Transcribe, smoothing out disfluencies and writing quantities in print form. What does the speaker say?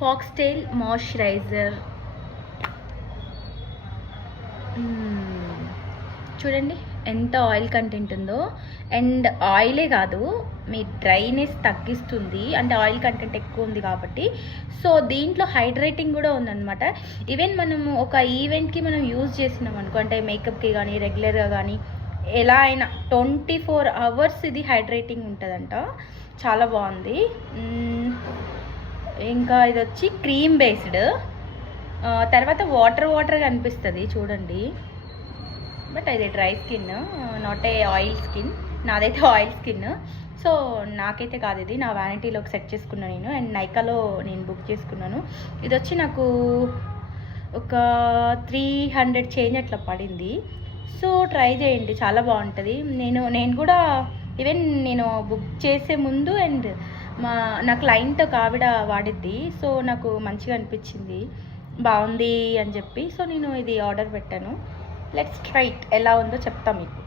Foxtail moisturiser. చూడండి ఎంత oil content ఉందో. అండ్ ఆయిలే కాదు, మీ డ్రైనెస్ తగ్గిస్తుంది, అంటే ఆయిల్ కంటెంట్ ఎక్కువ ఉంది కాబట్టి. సో దీంట్లో హైడ్రేటింగ్ కూడా ఉందన్నమాట. ఈవెన్ మనము ఒక ఈవెంట్కి మనం యూజ్ చేసినాం అనుకో, అంటే మేకప్కి కానీ రెగ్యులర్గా కానీ ఎలా అయినా 24 hours ఇది హైడ్రేటింగ్ ఉంటుందంట. చాలా బాగుంది. ఇంకా ఇది వచ్చి క్రీమ్ బేస్డ్, తర్వాత వాటర్గా అనిపిస్తుంది చూడండి. బట్ అది dry skin, not a oil skin. నాదైతే ఆయిల్ స్కిన్, సో నాకైతే కాదు ఇది. నా వ్యానిటీలోకి సెట్ చేసుకున్నాను నేను, అండ్ నైకాలో నేను బుక్ చేసుకున్నాను. ఇది వచ్చి నాకు ఒక 300 చేంజ్ అట్లా పడింది. సో ట్రై చేయండి, చాలా బాగుంటుంది. నేను కూడా ఈవెన్ నేను బుక్ చేసే ముందు అండ్ నా క్లయింట్ ఒక ఆవిడ వాడిద్ది, సో నాకు మంచిగా అనిపించింది, బాగుంది అని చెప్పి. సో నేను ఇది ఆర్డర్ పెట్టాను. లెట్స్ ట్రై ఇట్, ఎలా ఉందో చెప్తా మీకు.